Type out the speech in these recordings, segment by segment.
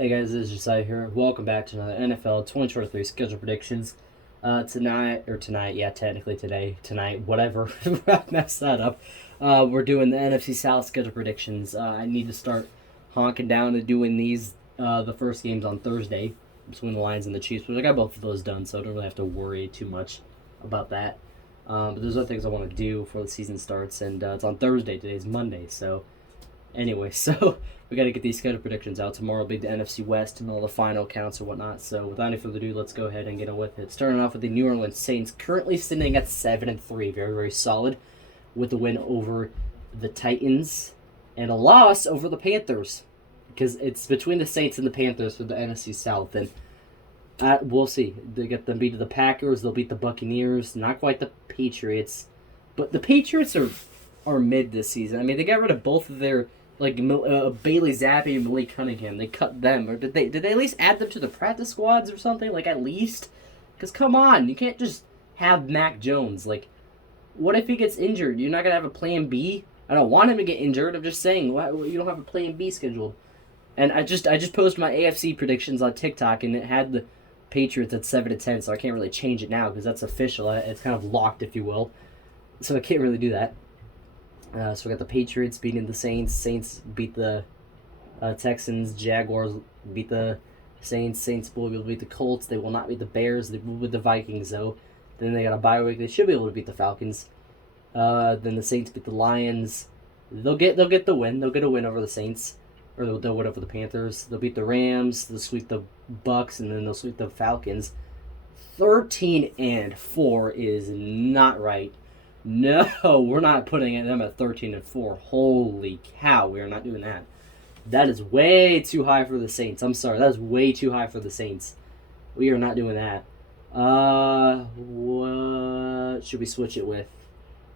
Hey guys, this is Josiah here. Welcome back to another NFL 2023 schedule predictions. Tonight, whatever. I messed that up. We're doing the NFC South schedule predictions. I need to start honking down to doing these, the first games on Thursday between the Lions and the Chiefs, but I got both of those done, so I don't really have to worry too much about that. But there's other things I want to do before the season starts, and it's on Thursday. Today's Monday, so anyway, so we got to get these schedule predictions out. Tomorrow will be the NFC West and all the final counts and whatnot. So without any further ado, let's go ahead and get on with it. Starting off with the New Orleans Saints, currently sitting at 7-3, very very solid, with a win over the Titans and a loss over the Panthers, because it's between the Saints and the Panthers for the NFC South, and we'll see. They get them beat the Packers, they'll beat the Buccaneers, not quite the Patriots, but the Patriots are mid this season. I mean, they got rid of both of their Bailey Zappi and Malik Cunningham. They cut them, or did they at least add them to the practice squads or something? Like, at least, because come on, you can't just have Mac Jones. Like, what if he gets injured? You're not gonna have a plan B. I don't want him to get injured. I'm just saying, why you don't have a plan B scheduled? And I just posted my AFC predictions on TikTok, and it had the Patriots at 7-10, so I can't really change it now because that's official. It's kind of locked, if you will. So I can't really do that. So we got the Patriots beating the Saints. Saints beat the Texans. Jaguars beat the Saints. Saints will beat the Colts. They will not beat the Bears. They will beat the Vikings, though. Then they got a bye week. They should be able to beat the Falcons. Then the Saints beat the Lions. They'll get the win. They'll get a win over the Saints, or they'll win over the Panthers. They'll beat the Rams. They'll sweep the Bucks, and then they'll sweep the Falcons. 13-4 is not right. No, we're not putting them at 13-4. Holy cow, we are not doing that. That is way too high for the Saints. I'm sorry, that is way too high for the Saints. We are not doing that. What should we switch it with?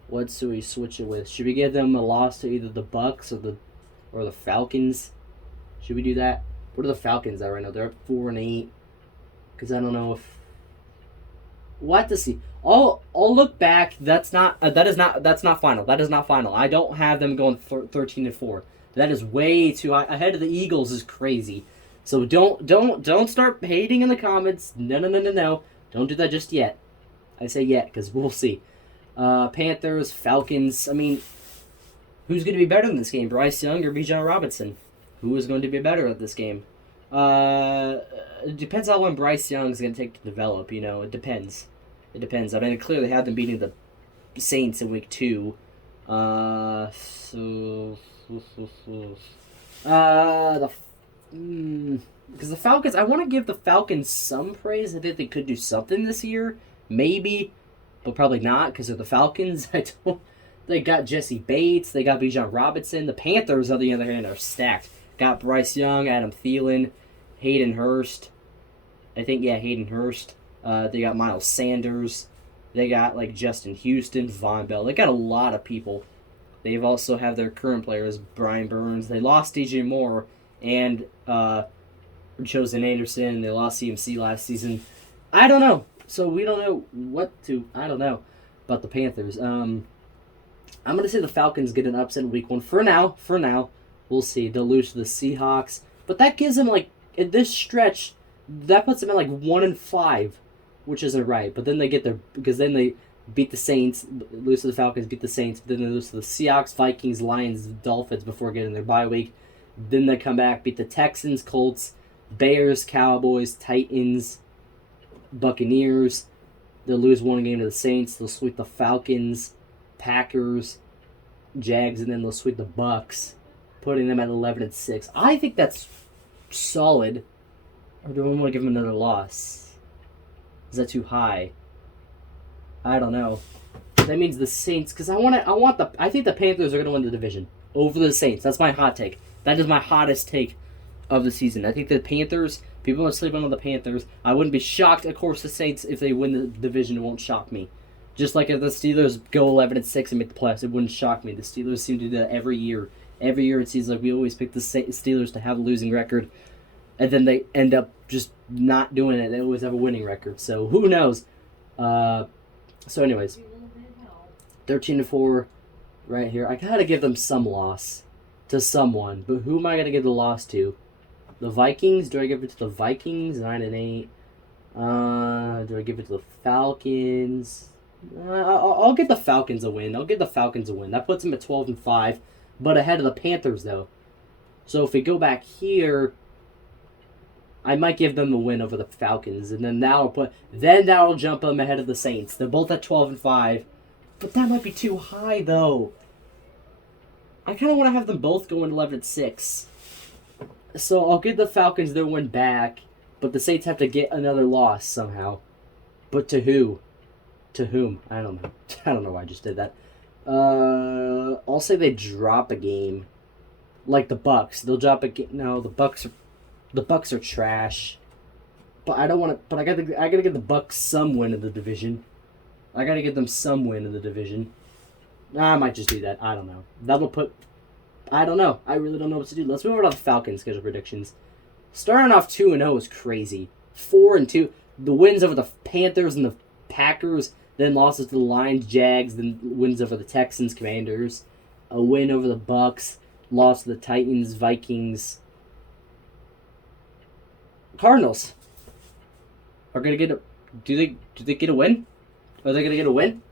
What should we switch it with? Should we give them a loss to either the Bucks or the Falcons? Should we do that? What are the Falcons at right now? They're at 4-8. Because I don't know if we'll have to see. I'll look back. That's not final. That is not final. I don't have them going 13-4. That is way too high. Ahead of the Eagles is crazy. So don't start hating in the comments. No. Don't do that just yet. I say yet because we'll see. Panthers, Falcons. I mean, who's going to be better in this game? Bryce Young or Bijan Robinson? Who is going to be better at this game? It depends how long Bryce Young is going to take to develop. It depends. I mean, it clearly had them beating the Saints in week 2. Because the Falcons, I want to give the Falcons some praise. I think they could do something this year, maybe, but probably not because they're the Falcons. They got Jesse Bates, they got Bijan Robinson. The Panthers, on the other hand, are stacked. Got Bryce Young, Adam Thielen, Hayden Hurst. Hayden Hurst. They got Miles Sanders. They got Justin Houston, Von Bell. They got a lot of people. They've also have their current players, Brian Burns. They lost DJ Moore and Chosen Anderson. They lost CMC last season. I don't know. So we don't know I don't know about the Panthers. I'm going to say the Falcons get an upset in week 1. For now. We'll see. They'll lose to the Seahawks. But that gives them, in this stretch, that puts them at 1-5. Which isn't right, but then they get because then they beat the Saints, lose to the Falcons, beat the Saints, but then they lose to the Seahawks, Vikings, Lions, Dolphins before getting their bye week. Then they come back, beat the Texans, Colts, Bears, Cowboys, Titans, Buccaneers. They'll lose one game to the Saints. They'll sweep the Falcons, Packers, Jags, and then they'll sweep the Bucks, putting them at 11-6. I think that's solid. Or do I want to give them another loss? Is that too high? I don't know. That means the Saints, because I think the Panthers are going to win the division over the Saints. That's my hot take. That is my hottest take of the season. I think the Panthers, people are sleeping on the Panthers. I wouldn't be shocked, of course, the Saints, if they win the division, it won't shock me. Just like if the Steelers go 11-6 and make the playoffs, it wouldn't shock me. The Steelers seem to do that every year. Every year it seems like we always pick the Steelers to have a losing record, and then they end up just not doing it. They always have a winning record. So who knows? So anyways, 13-4 right here. I gotta give them some loss to someone, but who am I gonna give the loss to? The Vikings. Do I give it to the Vikings? 9-8. Do I give it to the Falcons? I'll get the Falcons a win. I'll give the Falcons a win. That puts them at 12-5, but ahead of the Panthers though. So if we go back here, I might give them a win over the Falcons, and then that'll jump them ahead of the Saints. They're both at 12-5, but that might be too high though. I kind of want to have them both going 11-6. So I'll give the Falcons their win back, but the Saints have to get another loss somehow. But to who? To whom? I don't know. I don't know why I just did that. I'll say they drop a game, like the Bucks. They'll drop a game. No, the Bucks are trash. But I don't want to. But I gotta get the Bucks some win in the division. I gotta get them some win in the division. I might just do that. I don't know. That'll put. I don't know. I really don't know what to do. Let's move over to the Falcons schedule predictions. Starting off 2-0 is crazy. 4-2. The wins over the Panthers and the Packers, then losses to the Lions, Jags, then wins over the Texans, Commanders, a win over the Bucks, loss to the Titans, Vikings, Cardinals. Are gonna get a do they get a win? Are they gonna get a win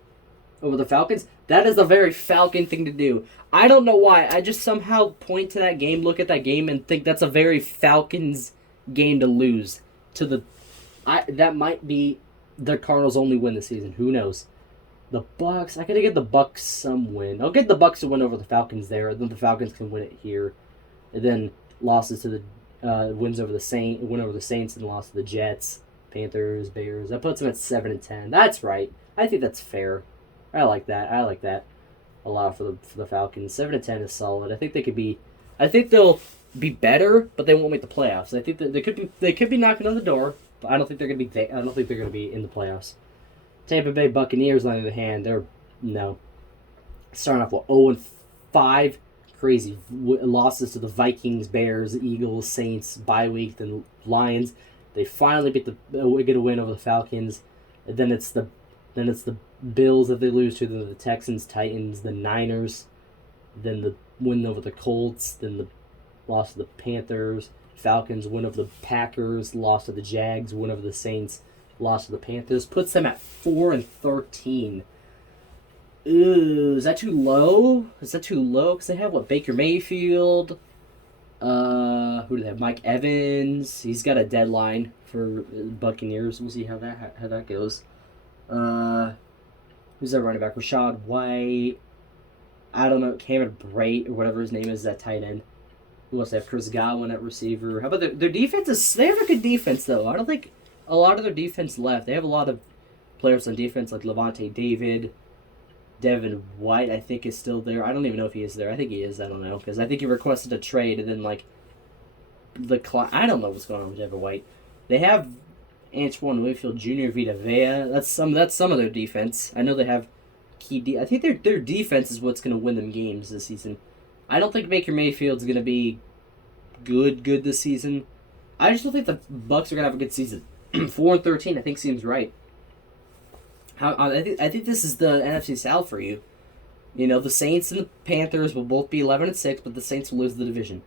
over the Falcons? That is a very Falcon thing to do. I don't know why. I just somehow point to that game, look at that game, and think that's a very Falcons game to lose. That might be the Cardinals' only win this season. Who knows? The Bucks. I gotta get the Bucks some win. I'll get the Bucks to win over the Falcons there, and then the Falcons can win it here. And then losses to the win over the Saints, and loss to the Jets, Panthers, Bears. That puts them at 7-10. That's right. I think that's fair. I like that. A lot for the Falcons. 7-10 is solid. I think they'll be better, but they won't make the playoffs. I think that they could be knocking on the door, but I don't think they're gonna be. I don't think they're gonna be in the playoffs. Tampa Bay Buccaneers, on the other hand, starting off with 0-5, crazy losses to the Vikings, Bears, Eagles, Saints, bye week, then Lions. They finally get a win over the Falcons, and then it's the Bills that they lose to, then the Texans, Titans, the Niners, then the win over the Colts, then the loss to the Panthers, Falcons, win over the Packers, loss to the Jags, win over the Saints, loss to the Panthers, puts them at 4-13. Ooh, is that too low? Because they have Baker Mayfield. Who do they have? Mike Evans. He's got a deadline for Buccaneers. We'll see how that goes. Who's that running back? Rashad White. I don't know. Cameron Brate or whatever his name is, that tight end. Who else? They have Chris Godwin at receiver. How about their defense? They have a good defense, though. I don't think a lot of their defense left. They have a lot of players on defense like Levante David. Devin White, I think, is still there. I don't even know if he is there. I think he is. I don't know. Because I think he requested a trade, and then, I don't know what's going on with Devin White. They have Antoine Winfield Jr., Vita Vea. That's some of their defense. I know they have I think their defense is what's going to win them games this season. I don't think Baker Mayfield's going to be good this season. I just don't think the Bucs are going to have a good season. 4-13, I think, seems right. I think this is the NFC South for you. You know, the Saints and the Panthers will both be 11-6, but the Saints will lose the division.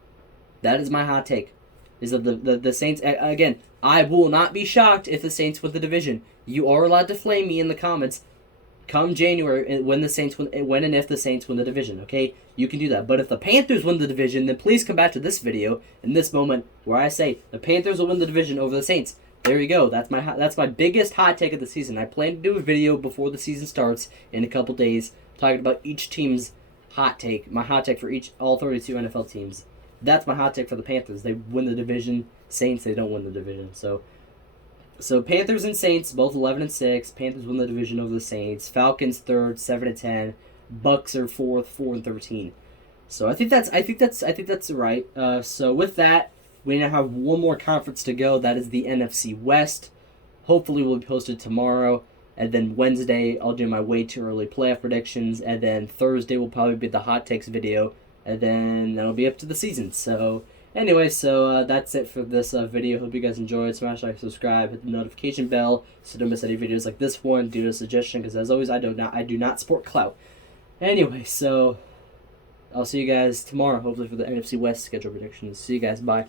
That is my hot take. Is that the Saints, again, I will not be shocked if the Saints win the division. You are allowed to flame me in the comments come January when and if the Saints win the division, okay? You can do that. But if the Panthers win the division, then please come back to this video in this moment where I say the Panthers will win the division over the Saints. There you go. That's my biggest hot take of the season. I plan to do a video before the season starts in a couple days talking about each team's hot take. My hot take for all 32 NFL teams. That's my hot take for the Panthers. They win the division. Saints, they don't win the division. So Panthers and Saints both 11-6. Panthers win the division over the Saints. Falcons third, 7-10. Bucks are fourth, 4-13. So I think that's right. So with that, we now have one more conference to go. That is the NFC West. Hopefully will be posted tomorrow. And then Wednesday, I'll do my way too early playoff predictions. And then Thursday will probably be the hot takes video. And then that'll be up to the season. So anyway, that's it for this video. Hope you guys enjoyed. Smash like, subscribe, hit the notification bell so don't miss any videos like this one. Do a suggestion because as always, I do not sport clout. Anyway, so I'll see you guys tomorrow. Hopefully for the NFC West schedule predictions. See you guys. Bye.